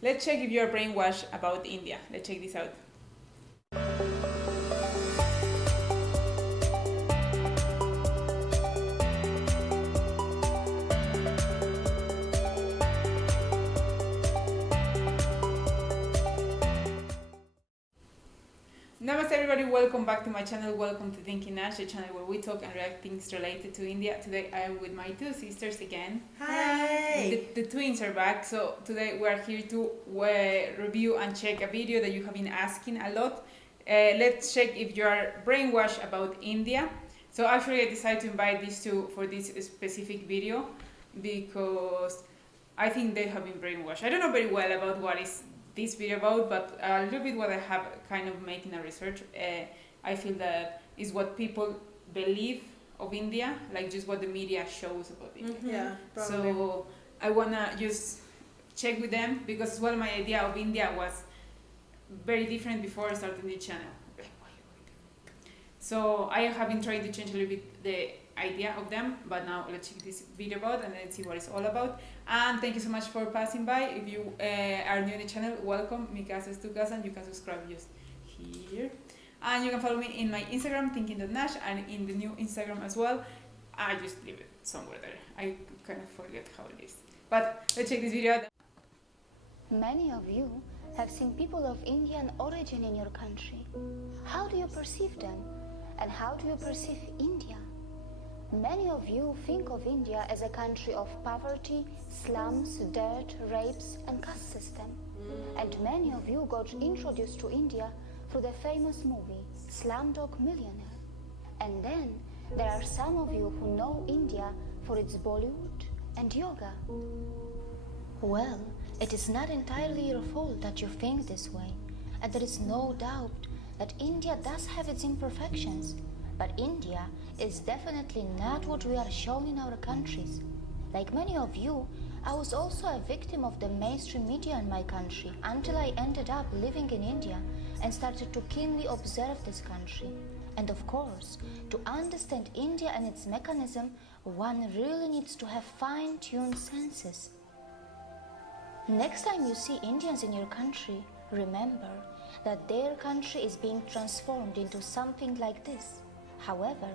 Let's check if you're brainwashed about India. Let's check this out. Namaste everybody, welcome back to my channel, welcome to Thinking Nash, the channel where we talk and react things related to India. Today I am with my two sisters again. Hi! The twins are back, so today we are here to review and check a video that you have been asking a lot. Let's check if you are brainwashed about India. So actually I decided to invite these two for this specific video because I think they have been brainwashed. I don't know very well about what is this video about, but a little bit what I have kind of making a research, I feel that is what people believe of India, like just what the media shows about India. Mm-hmm. Yeah, probably. So I wanna just check with them because as well my idea of India was very different before starting the channel. So I have been trying to change a little bit the idea of them, but now let's check this video about and let's see what it's all about. And thank you so much for passing by. If you are new to the channel, welcome. Mi casa es tu casa, and you can subscribe just here. And you can follow me in my Instagram, thinking.nash, and in the new Instagram as well. I just leave it somewhere there. I kind of forget how it is. But let's check this video out. Many of you have seen people of Indian origin in your country. How do you perceive them? And how do you perceive India? Many of you think of India as a country of poverty, slums, dirt, rapes, and caste system. And many of you got introduced to India through the famous movie Slumdog Millionaire. And then there are some of you who know India for its Bollywood and yoga. Well, it is not entirely your fault that you think this way, and there is no doubt that India does have its imperfections, but India is definitely not what we are shown in our countries. Like many of you, I was also a victim of the mainstream media in my country until I ended up living in India and started to keenly observe this country. And of course, to understand India and its mechanism, one really needs to have fine-tuned senses. Next time you see Indians in your country, remember that their country is being transformed into something like this. However,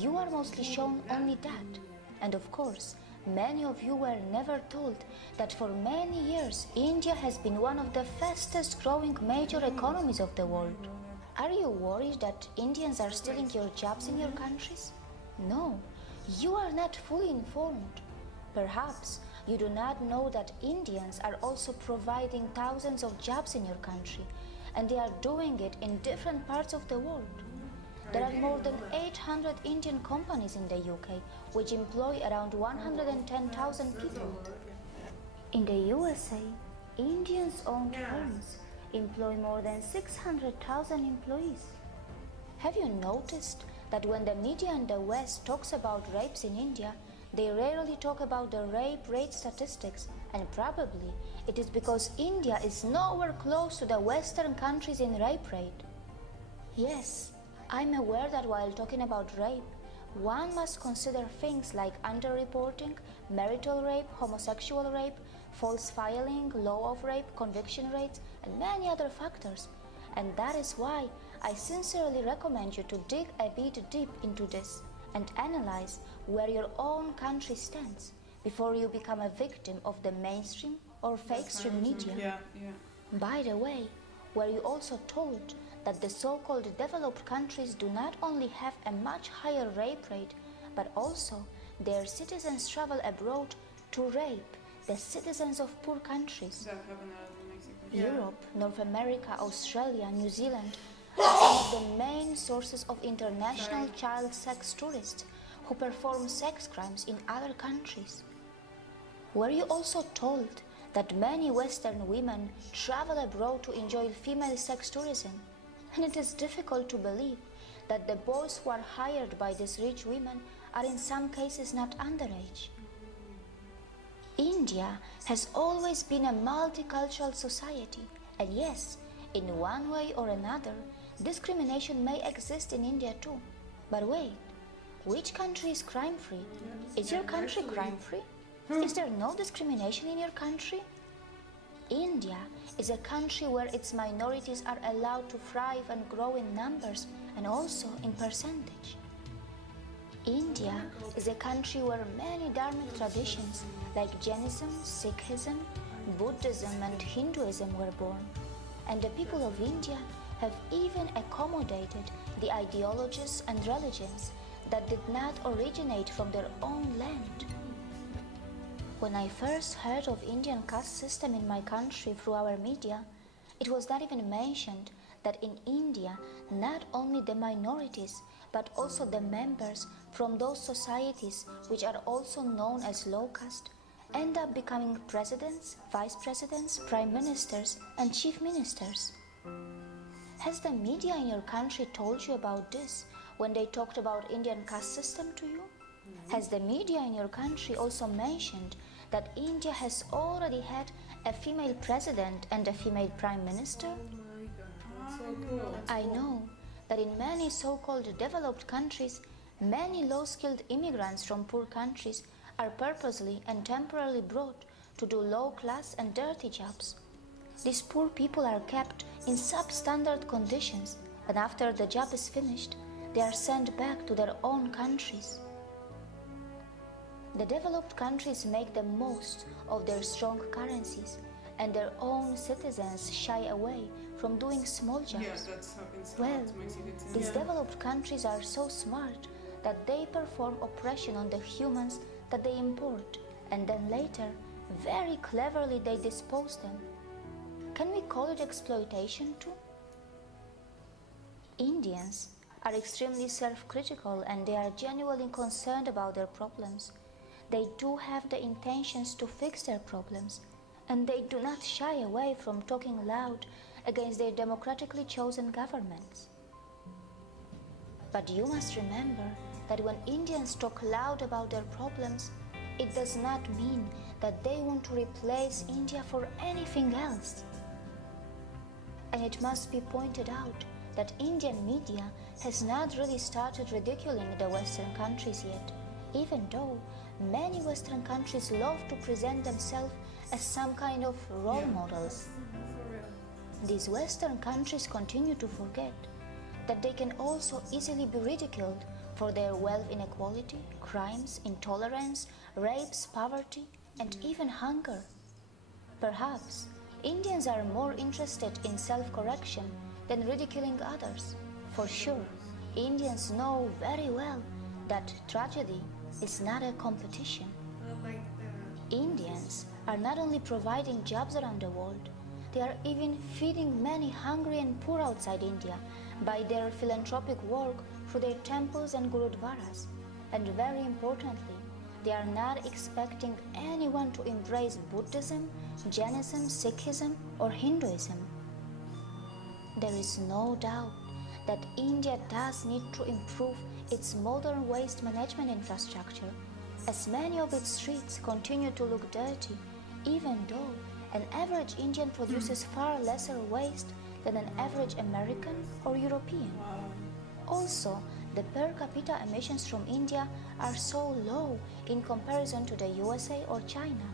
you are mostly shown only that. And of course, many of you were never told that for many years India has been one of the fastest growing major economies of the world. Are you worried that Indians are stealing your jobs in your countries? No, you are not fully informed. Perhaps you do not know that Indians are also providing thousands of jobs in your country, and they are doing it in different parts of the world. There are more than 800 Indian companies in the UK, which employ around 110,000 people. In the USA, Indians-owned firms employ more than 600,000 employees. Have you noticed that when the media in the West talks about rapes in India, they rarely talk about the rape rate statistics, and probably it is because India is nowhere close to the Western countries in rape rate. Yes, I'm aware that while talking about rape, one must consider things like underreporting, marital rape, homosexual rape, false filing, law of rape, conviction rates, and many other factors. And that is why I sincerely recommend you to dig a bit deep into this and analyze where your own country stands before you become a victim of the mainstream or fake stream media. By the way, were you also told that the so-called developed countries do not only have a much higher rape rate, but also their citizens travel abroad to rape the citizens of poor countries? Europe, North America, Australia, New Zealand are some of the main sources of international child sex tourists who perform sex crimes in other countries. Were you also told that many Western women travel abroad to enjoy female sex tourism? And it is difficult to believe that the boys who are hired by these rich women are in some cases not underage. India has always been a multicultural society, and yes, in one way or another, discrimination may exist in India too. But wait, which country is crime-free? Is your country crime-free? Is there no discrimination in your country? In India is a country where its minorities are allowed to thrive and grow in numbers and also in percentage. India is a country where many dharmic traditions like Jainism, Sikhism, Buddhism and Hinduism were born, and the people of India have even accommodated the ideologies and religions that did not originate from their own land. When I first heard of Indian caste system in my country through our media, it was not even mentioned that in India, not only the minorities, but also the members from those societies which are also known as low caste, end up becoming presidents, vice presidents, prime ministers, and chief ministers. Has the media in your country told you about this when they talked about Indian caste system to you? Has the media in your country also mentioned that India has already had a female president and a female prime minister? So cool. I know that in many so-called developed countries, many low-skilled immigrants from poor countries are purposely and temporarily brought to do low-class and dirty jobs. These poor people are kept in substandard conditions, and after the job is finished, they are sent back to their own countries. The developed countries make the most of their strong currencies, and their own citizens shy away from doing small jobs. Yeah, that's happens a Well, lot to my citizens. these developed countries are so smart that they perform oppression on the humans that they import, and then later, very cleverly they dispose them. Can we call it exploitation too? Indians are extremely self-critical and they are genuinely concerned about their problems. They do have the intentions to fix their problems, and they do not shy away from talking loud against their democratically chosen governments. But you must remember that when Indians talk loud about their problems, it does not mean that they want to replace India for anything else. And it must be pointed out that Indian media has not really started ridiculing the Western countries yet, even though many Western countries love to present themselves as some kind of role models. For real. These Western countries continue to forget that they can also easily be ridiculed for their wealth inequality, crimes, intolerance, rapes, poverty, and even hunger. Perhaps Indians are more interested in self-correction than ridiculing others. For sure, Indians know very well that tragedy is not a competition. Indians are not only providing jobs around the world, they are even feeding many hungry and poor outside India by their philanthropic work through their temples and gurudwaras. And very importantly, they are not expecting anyone to embrace Buddhism, Jainism, Sikhism, or Hinduism. There is no doubt that India does need to improve its modern waste management infrastructure, as many of its streets continue to look dirty, even though an average Indian produces far lesser waste than an average American or European. Also, the per capita emissions from India are so low in comparison to the USA or China,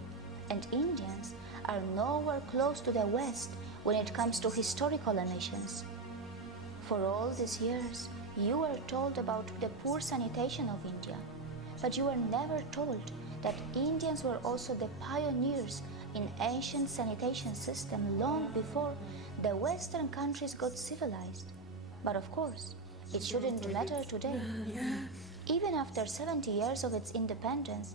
and Indians are nowhere close to the West when it comes to historical emissions. For all these years, you were told about the poor sanitation of India, but you were never told that Indians were also the pioneers in ancient sanitation system long before the Western countries got civilized. But of course, it shouldn't matter today. Even after 70 years of its independence,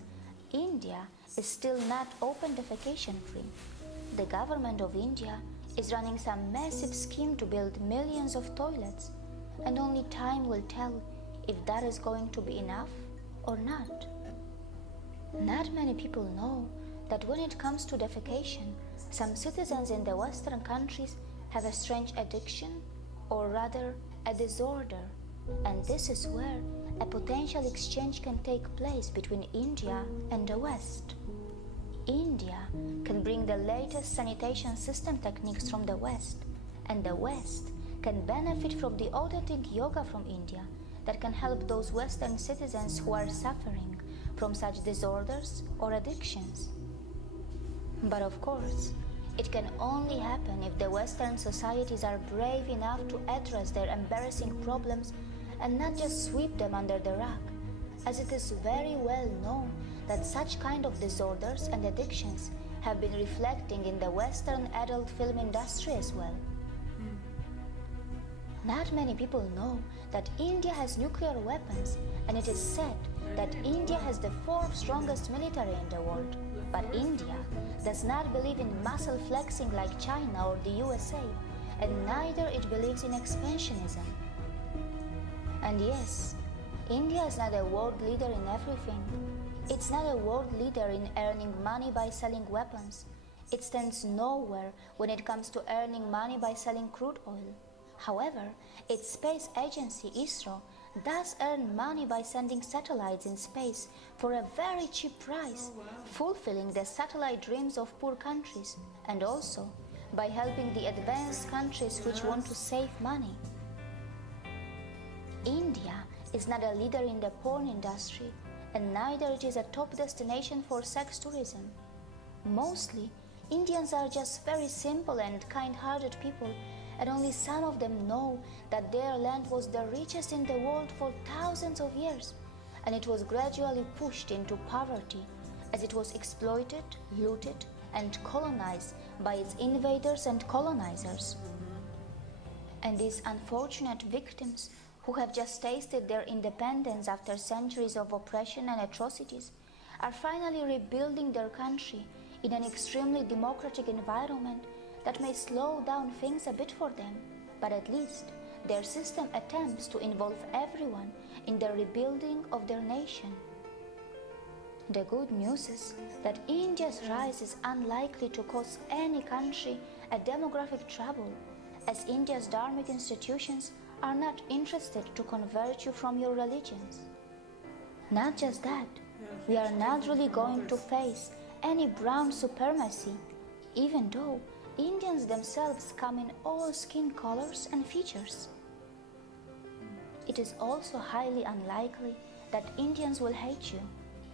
India is still not open defecation free. The government of India is running some massive scheme to build millions of toilets, and only time will tell if that is going to be enough or not. Not many people know that when it comes to defecation, some citizens in the Western countries have a strange addiction, or rather a disorder, and this is where a potential exchange can take place between India and the West. India can bring the latest sanitation system techniques from the West, and the West can benefit from the authentic yoga from India that can help those Western citizens who are suffering from such disorders or addictions. But of course, It can only happen if the Western societies are brave enough to address their embarrassing problems and not just sweep them under the rug, as it is very well known that such kind of disorders and addictions have been reflecting in the Western adult film industry as well. Not many people know that India has nuclear weapons, and it is said that India has the fourth strongest military in the world. But India does not believe in muscle flexing like China or the USA, and neither it believes in expansionism. And yes, India is not a world leader in everything. It's not a world leader in earning money by selling weapons. It stands nowhere when it comes to earning money by selling crude oil. However, its space agency, ISRO, does earn money by sending satellites in space for a very cheap price, fulfilling the satellite dreams of poor countries, and also by helping the advanced countries which want to save money. India is not a leader in the porn industry, and neither it is a top destination for sex tourism. Mostly, Indians are just very simple and kind-hearted people, and only some of them know that their land was the richest in the world for thousands of years, and it was gradually pushed into poverty as it was exploited, looted, and colonized by its invaders and colonizers. And these unfortunate victims who have just tasted their independence after centuries of oppression and atrocities are finally rebuilding their country in an extremely democratic environment that may slow down things a bit for them, but at least their system attempts to involve everyone in the rebuilding of their nation. The good news is that India's rise is unlikely to cause any country a demographic trouble, as India's dharmic institutions are not interested to convert you from your religions. Not just that, we are not really going to face any brown supremacy, even though Indians themselves come in all skin colors and features. It is also highly unlikely that Indians will hate you,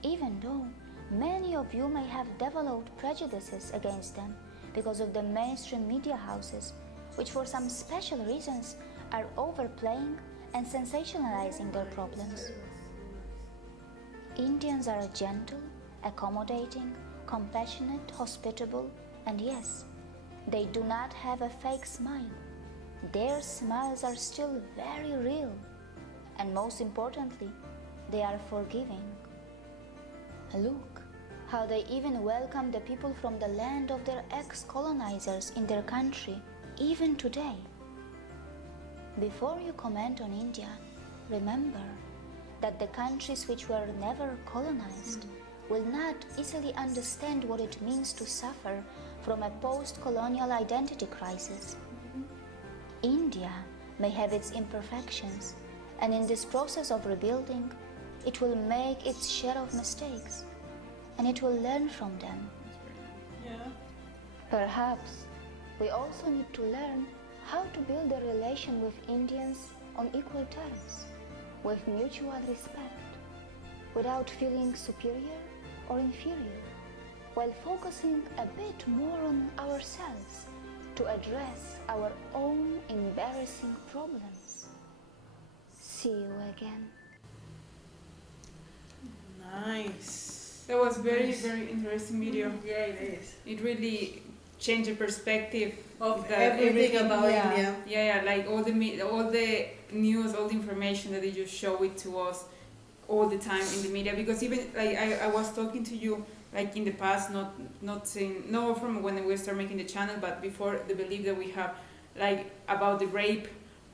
even though many of you may have developed prejudices against them because of the mainstream media houses, which for some special reasons are overplaying and sensationalizing their problems. Indians are gentle, accommodating, compassionate, hospitable, and yes, they do not have a fake smile. Their smiles are still very real, and most importantly, they are forgiving. Look how they even welcome the people from the land of their ex-colonizers in their country, even today. Before you comment on India, remember that the countries which were never colonized will not easily understand what it means to suffer from a post-colonial identity crisis. India may have its imperfections, and in this process of rebuilding, it will make its share of mistakes, and it will learn from them. Yeah. Perhaps we also need to learn how to build a relation with Indians on equal terms, with mutual respect, without feeling superior or inferior, while focusing a bit more on ourselves to address our own embarrassing problems. See you again. Nice. That was very, Nice. very interesting video. Yeah, it is. It really changed the perspective Of that everything about yeah, India. Yeah, like all the news, all the information that they just show it to us all the time in the media. Because even like I was talking to you like in the past, not saying no from when we started making the channel, but before the belief that we have like about the rape.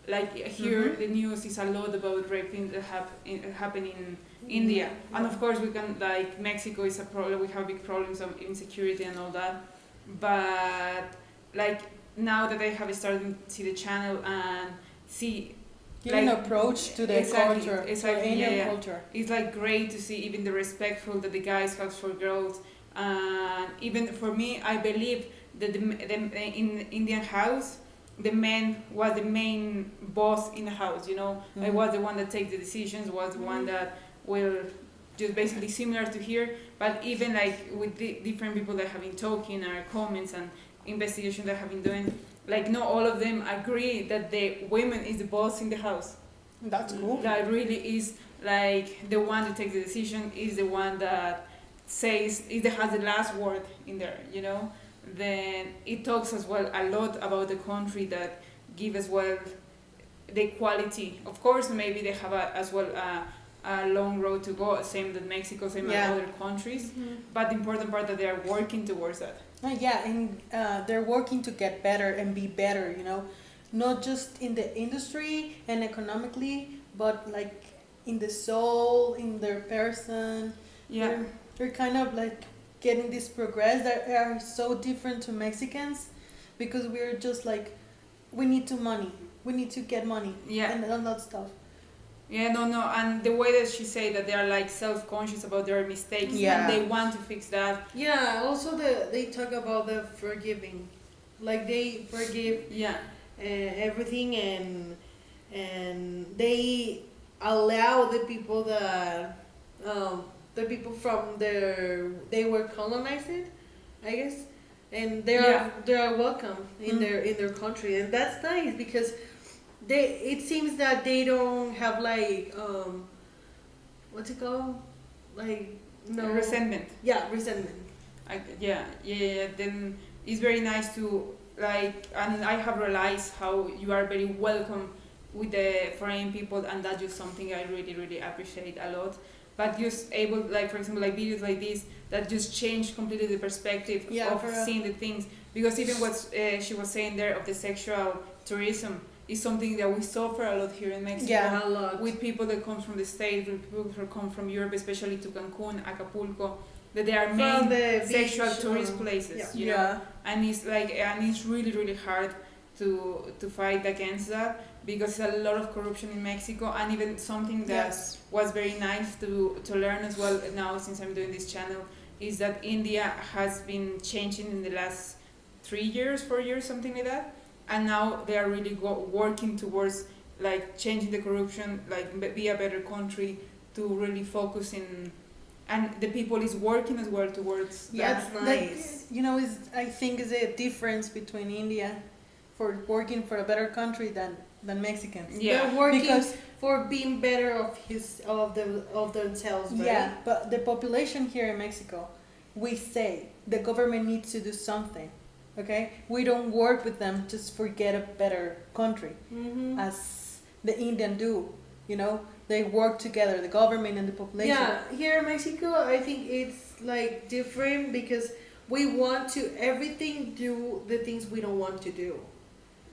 Like here, the news is a lot about rape that happen in India, and of course we can like Mexico is a problem. We have big problems of insecurity and all that, but like now that I have started to see the channel and see Give an like, approach to the exactly, culture, exactly, to Indian yeah. culture. It's like great to see even the respectful that the guys have for girls, and even for me, I believe that in Indian house, the man was the main boss in the house. You know, I was the one that takes the decisions, was the one that will just basically similar to here, but even like with the different people that have been talking or comments and investigation that I have been doing, like not all of them agree that the women is the boss in the house. That's cool. That really is like the one that takes the decision, is the one that says, is that has the last word in there, you know. Then it talks as well a lot about the country that give as well the equality. Of course, maybe they have as well a long road to go, same that Mexico, same as other countries. But the important part that they are working towards that. Yeah, and they're working to get better and be better, you know, not just in the industry and economically, but like in the soul, in their person. Yeah. They're kind of like getting this progress that are so different to Mexicans, because we're just like, we need to get money, and all that stuff. Yeah, no, and the way that she said that they are like self-conscious about their mistakes, and they want to fix that. Yeah, also they talk about the forgiving, like they forgive everything, and they allow the people that the people from they were colonized, I guess, and they are welcome in their country, and that's nice because it seems that they don't have like what's it called, like Resentment. Resentment. Then it's very nice to like, and I have realized how you are very welcome with the foreign people, and that's just something I really appreciate a lot. But just able, like for example, like videos like this that just change completely the perspective of seeing the things, because even what she was saying there of the sexual tourism is something that we suffer a lot here in Mexico, a lot, with people that come from the States, with people who come from Europe, especially to Cancun, Acapulco, that they are main sexual tourist places, you know, and it's like, and it's really hard to fight against that, because there's a lot of corruption in Mexico. And even something that was very nice to learn as well now, since I'm doing this channel, is that India has been changing in the last 4 years, something like that, and now they are really working towards like changing the corruption, like be a better country, to really focus in, and the people is working as well towards that's nice. You know, I think is a difference between India for working for a better country than Mexicans. They're working for being better of themselves, right? Yeah, but the population here in Mexico, we say the government needs to do something. Okay, we don't work with them just for get a better country, as the Indian do. You know, they work together, the government and the population. Yeah, here in Mexico, I think it's like different because we want to everything do the things we don't want to do.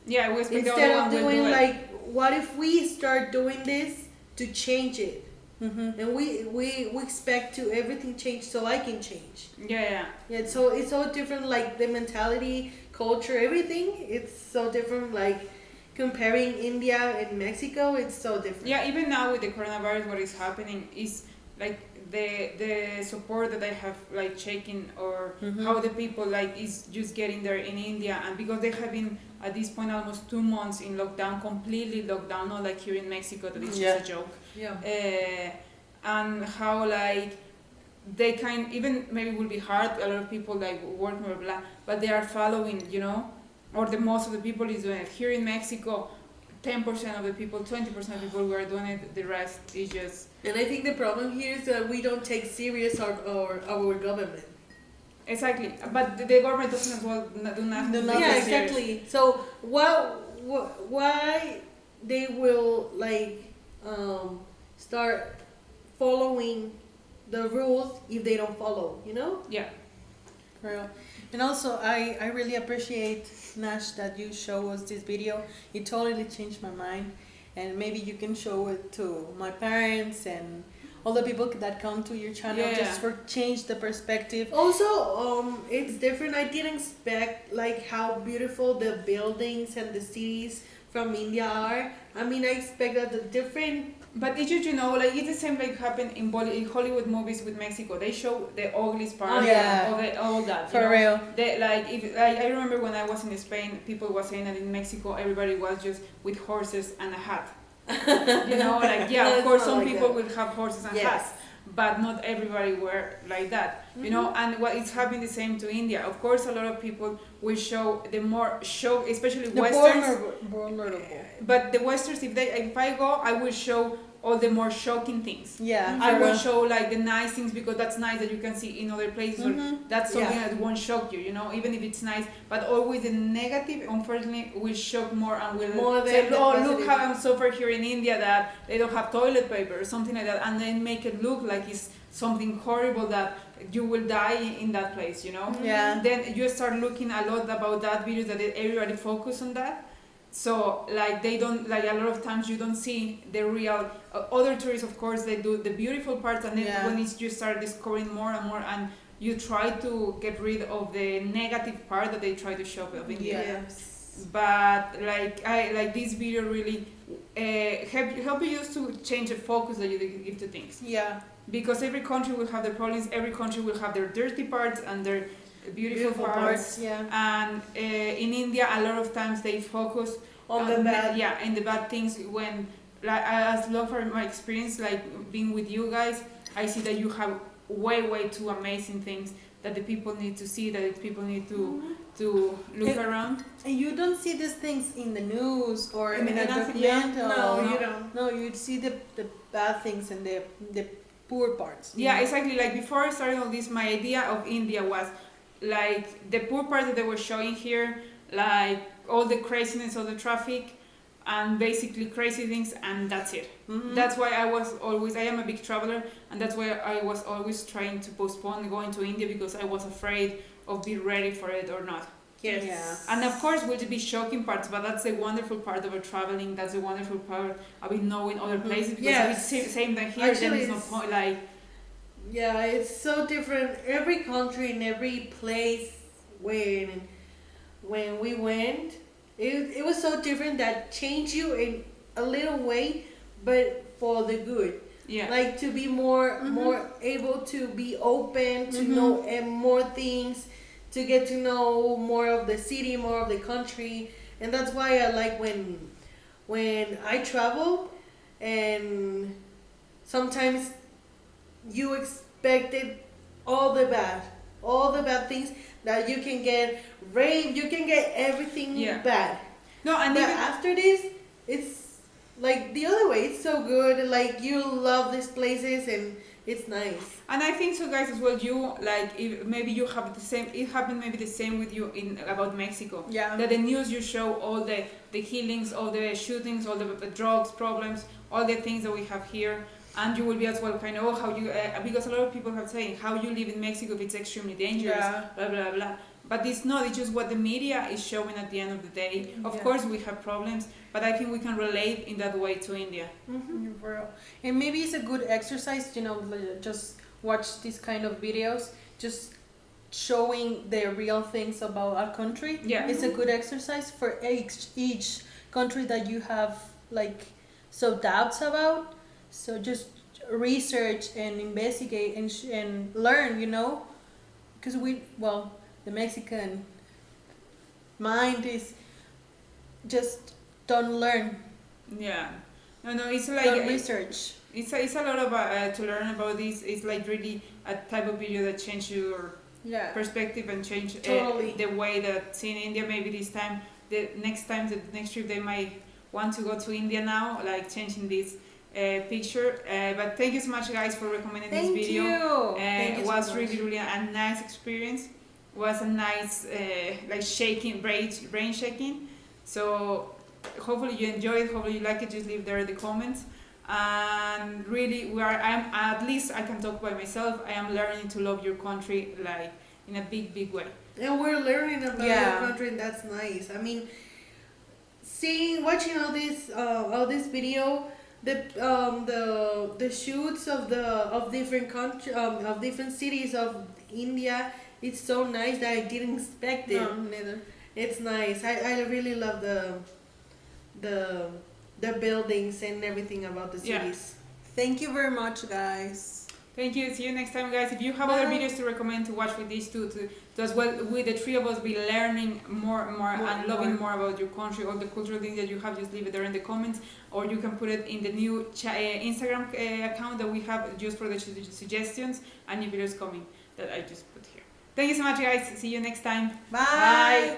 Yeah, we expect instead of doing like, what if we start doing this to change it? And we expect to everything change so I can change. Yeah, so it's so different, like the mentality, culture, everything. It's so different, like comparing India and Mexico, it's so different. Yeah, even now with the coronavirus, what is happening is like the support that I have like checking, or how the people like is just getting there in India, and because they have been at this point almost 2 months in lockdown, completely locked down, not like here in Mexico that it's just a joke. And how like they even maybe will be hard, a lot of people like working blah blah, but they are following, you know, or the most of the people is doing it. Here in Mexico, 10% of the people, 20% of the people who are doing it, the rest is just. And I think the problem here is that we don't take serious our government. Exactly, but the government doesn't as well do nothing. Yeah, exactly. So why they will like start following the rules if they don't follow, you know? Yeah. Real. And also, I really appreciate, Nash, that you show us this video. It totally changed my mind, and maybe you can show it to my parents and all the people that come to your channel, just for change the perspective. Also, it's different. I didn't expect like how beautiful the buildings and the cities from India are. I mean, I expected the different. But did you know, like it's the same like happened in Hollywood movies with Mexico. They show the ugliest part of all that. For real. They, like I remember when I was in Spain, people were saying that in Mexico everybody was just with horses and a hat. You know, like of course some people will have horses and hats, but not everybody were like that, you know. And what it's happening the same to India. Of course, a lot of people will show the more show, especially The westerns. vulnerable. But the westerns, if I go, I will show all the more shocking things. Yeah. I will show like the nice things because that's nice that you can see in other places. Or that's something that won't shock you, you know, even if it's nice. But always the negative, unfortunately, will shock more and will More say, than the oh, look positive. how I'm suffer here in India that they don't have toilet paper or something like that, and then make it look like it's something horrible that you will die in that place, you know. Yeah. Then you start looking a lot about that videos that everybody focus on that. So like they don't, like a lot of times you don't see the real other tourists, of course they do the beautiful parts, and then when it's, you start discovering more and more, and you try to get rid of the negative part that they try to show of India. Yes. But like I like this video really help you just to change the focus that you give to things. Yeah. Because every country will have their problems, every country will have their dirty parts and their beautiful parts. Yeah. And in India, a lot of times they focus On the bad. Yeah, in the bad things. When, like, as long from my experience, like being with you guys, I see that you have way too amazing things that the people need to see, that the people need to look around. And you don't see these things in the news or in a nothing, documentary. No, you don't. No, you see the bad things and the poor parts. Yeah, exactly. Like before I started all this, my idea of India was like the poor part that they were showing here, like all the craziness of the traffic and basically crazy things, and that's it. That's why I am a big traveler, and that's why I was always trying to postpone going to India, because I was afraid of being ready for it or not. Yes. Yeah. And of course will be shocking parts, but that's the wonderful part of traveling, that's the wonderful part of knowing other places, because Yes. if it's same than here, Actually, then it's no point, like. Yeah, it's so different. Every country and every place when we went, it was so different that changed you in a little way, but for the good. Yeah. Like to be more able to be open, to know more things, to get to know more of the city, more of the country. And that's why I like when I travel, and sometimes you expected all the bad things that you can get rape, you can get everything bad. No, and but even after this, it's like the other way. It's so good. Like you love these places and it's nice. And I think so, guys, as well. You like maybe you have the same. It happened maybe the same with you in about Mexico. Yeah. That the news you show all the killings, all the shootings, all the drugs problems, all the things that we have here. And you will be as well kind of how you because a lot of people have saying how you live in Mexico if it's extremely dangerous, blah blah blah. But it's not. It's just what the media is showing at the end of the day. Of course, we have problems, but I think we can relate in that way to India. And maybe it's a good exercise, you know, just watch these kind of videos, just showing the real things about our country. Yeah. It's a good exercise for each country that you have like so doubts about. So just research and investigate and learn, you know, because the Mexican mind is just don't learn. Yeah. No, it's like don't research. It's a lot of to learn about this. It's like really a type of video that changes your perspective and change the way that in India. Maybe this time, the next trip they might want to go to India now, like changing this picture. But thank you so much, guys, for recommending this video. It was really a nice experience. Was a nice like shaking brain shaking. So hopefully you enjoy it. Hopefully you like it. Just leave there the comments. And really, at least I can talk by myself. I am learning to love your country like in a big way. And we're learning about your country, and that's nice. I mean, watching all this video, the shoots of different cities of India. It's so nice that I didn't expect it. No, neither. It's nice. I really love the buildings and everything about the cities. Thank you very much, guys. Thank you. See you next time, guys. If you have other videos to recommend to watch with these two, to as well, with the three of us be learning more and loving more about your country, all the cultural things that you have, just leave it there in the comments, or you can put it in the new Instagram account that we have just for the suggestions and new videos coming that I just put here. Thank you so much, guys. See you next time. Bye. Bye.